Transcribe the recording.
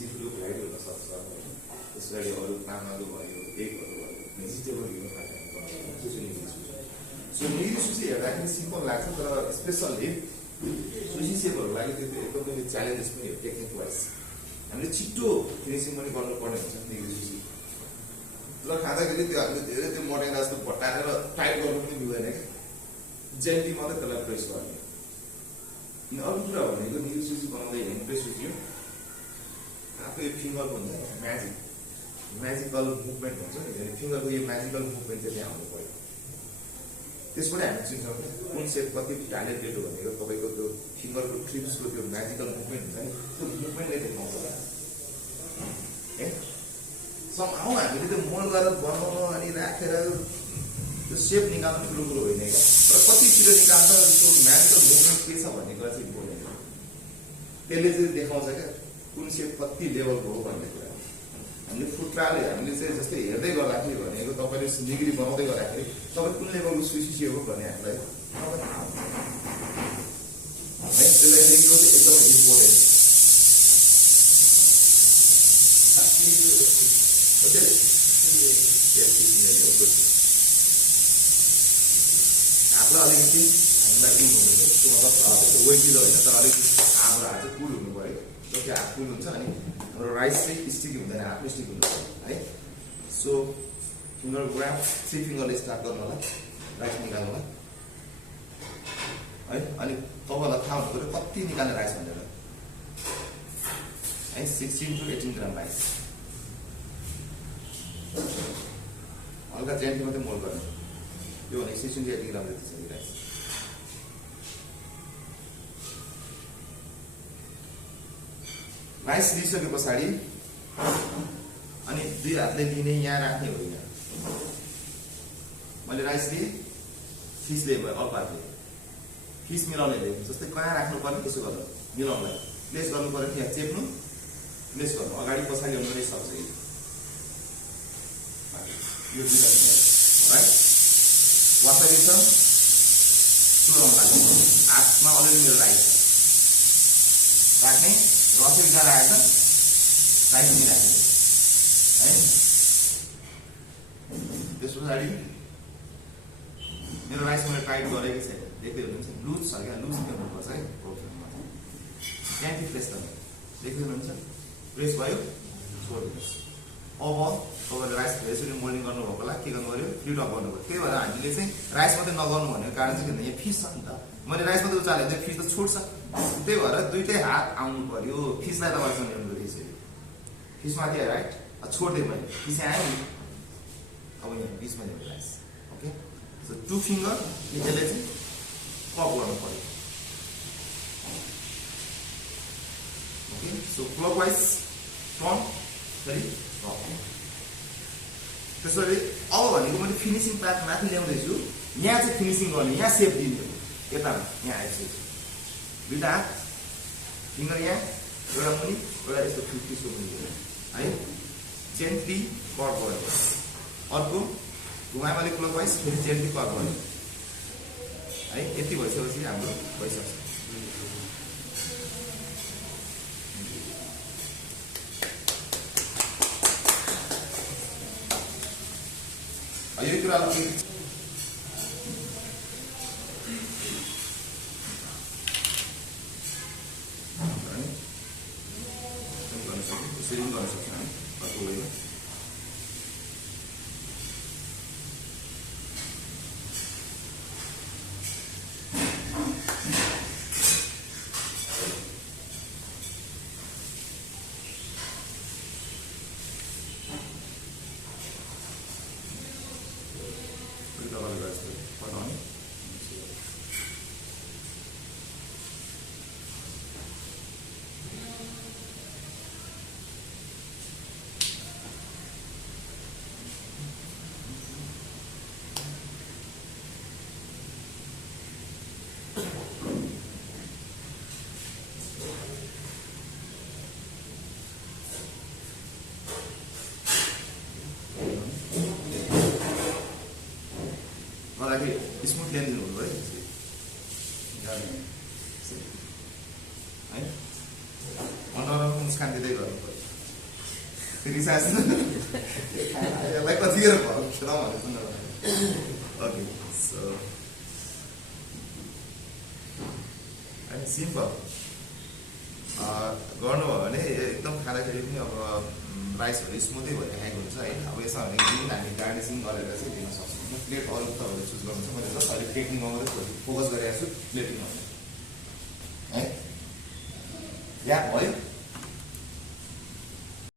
सिफुडको variety हुन सक्छ होइन त्यसरी अरू तामाको भयो एगहरू भयो भेजिटेबल यो सो मेरो सुसी हेर्दाखेरि सिम्पल लाग्छ तर स्पेसल्ली सुसी सेपहरूको लागि त्यो एकदमै च्यालेन्जेस पनि हो टेक्निक वाइज हामीले छिट्टो फिनिसिङ पनि गर्नुपर्ने हुन्छ निग्री सुसी र खाँदाखेरि त्यो हामीले धेरै त्यो मटेन जस्तो भट्टाएर टाइट गर्नु पनि मिल्दैन क्या जेन्टी मात्रै त्यसलाई प्रेस गर्ने अनि अरू कुरा भनेको निग्री सुसी बनाउँदै हेर्नु प्रेस सुसी हो आफू यो फिङ्गरको हुन्छ म्याजिकल मुभमेन्ट हुन्छ नि फिङ्गरको यो म्याजिकल मुभमेन्ट चाहिँ त्यहाँ आउनु पऱ्यो त्यसबाट हामी चिन्छौँ कुन सेप कति ट्यालेन्टेड हो भनेको तपाईँको त्यो फिङ्गरको ट्रिप्सको त्यो म्याजिकल मुभमेन्ट हुन्छ नि त्यो मुभमेन्टले देखाउँछ है समाउ हामीले त्यो मोल्ड गरेर बनाउनु अनि राखेर त्यो सेप निकाल्नु ठुलो कुरो होइन क्या तर कति छिटो निकाल्छ त्यो म्याजिकल मुभमेन्ट के छ भन्ने कुरा चाहिँ इम्पोर्टेन्ट हो त्यसले चाहिँ देखाउँछ क्या कुन सेप कति लेभलको हो भन्ने कुरा हामीले फुट्राले हामीले चाहिँ जस्तै हेर्दै गर्दाखेरि भनेको तपाईँले निग्री बनाउँदै गर्दाखेरि तपाईँ कुन लेभलको सुसी हो भन्ने हामीलाई है त्यसलाई चाहिँ यो चाहिँ एकदमै इम्पोर्टेन्ट हामीलाई अलिकति हामीलाई कुल हुनुहुन्छ त्यो मतलब वेटिलो होइन तर अलिकति हाम्रो हात चाहिँ कुल हुनु पऱ्यो जति हात कुल हुन्छ अनि हाम्रो राइस चाहिँ स्टिकी हुँदैन हात स्टिक हुन्छ है सो फिङ्गर ग्राफ 3 फिङ्गरले स्टार्ट गर्नु होला राइस निकाल्नु होला है अनि तपाईँलाई थाहा हुनु पऱ्यो कति निकाल्ने राइस भनेर है 16 to 18 ग्राम राइस हल्का जेन्टी मात्रै मोल्ड गर्ने यो भने 16 to 18 ग्राम जति छ राइस राइस लिइसके पछाडि अनि दुई हातले लिने यहाँ राख्ने होइन मैले राइस लिएँ फिस लिएँ भयो अर्को हातले फिस मिलाउने लिएँ जस्तै कहाँ राख्नु पर्ने त्यसो गर्दा मिलाउनुलाई प्लेस गर्नु पर्यो त्यहाँ चेप्नु प्लेस गर्नु अगाडि पछाडि हुनु सक्छ यो दुईटा है वासाबी छ चुराउनु लाग्छ हातमा अलिअलि मेरो राइस राख्ने रसरी गरेर आएछ राइस पनि राख्ने है त्यस पछाडि मेरो राइस मैले टाइट गरेकै छैन देख्दै हुनुहुन्छ लुज छ क्या लुज गर्नुपर्छ है त्यहाँदेखि प्रेस गर्नु देख्दै हुनुहुन्छ प्रेस भयो छोडिदिनुहोस् अब तपाईँले राइस यसरी मोल्डिङ गर्नुभएकोलाई के गर्नु पऱ्यो फ्लिट अफ गर्नु पऱ्यो त्यही भएर हामीले चाहिँ राइस मात्रै नगर्नु भनेको कारण चाहिँ किन यहाँ फिस छ नि त मैले राइस मात्रै उचालेँ भने फिस त छुट्छ त्यही भएर दुइटै हात आउनु पर्यो फिसलाई तपाईँसँग ल्याउनु पऱ्यो यसरी फिसमाथि राइट छोडिदिएँ मैले फिस आयो नि अब यहाँ बिचमा ल्याउनु राइस ओके सो 2 फिङ्गर यसले चाहिँ कप गर्नु पर्यो ओके सो क्लकवाइज टर्न फेरि त्यसरी अब भनेको मैले फिनिसिङ पार्ट माथि ल्याउँदैछु यहाँ चाहिँ फिनिसिङ गर्ने यहाँ सेप दिने यता यहाँ आइसकेको दुईटा हात फिङ्गर यहाँ एउटा मुनि एउटा यस्तो 50 मुनि है जेन्टली कट गऱ्यो अर्को घुमायो अलिक क्लकवाइज फेरि जेन्टली कट गऱ्यो है यति भइसकेपछि हाम्रो भइसक्छ यो कुरालाई त्यसरी पनि गर्न सक्छ है अर्को वेमा स्मुथ ल्याइदिनु हुनु है है अनुहारमा मुस्कान दिँदै गर्नु पर्यो रिसास यसलाई कतिखेर भयो खेलाउँ भनेको सुन्नु ओके सो अनि सिम्पल गर्नुभयो भने एकदम खाँदाखेरि पनि अब राइसहरू स्मुथै भएर खाएको हुन्छ होइन अब यसमा भने ग्रिन हामी गार्निसिङ गरेर चाहिँ दिन सक्छौँ प्लेट अरू तपाईँहरूले चुज गर्नुहुन्छ मैले जस्ट अहिले प्लेटिङमा मात्रै फोकस गरिरहेको छु प्लेटिङमा है या भयो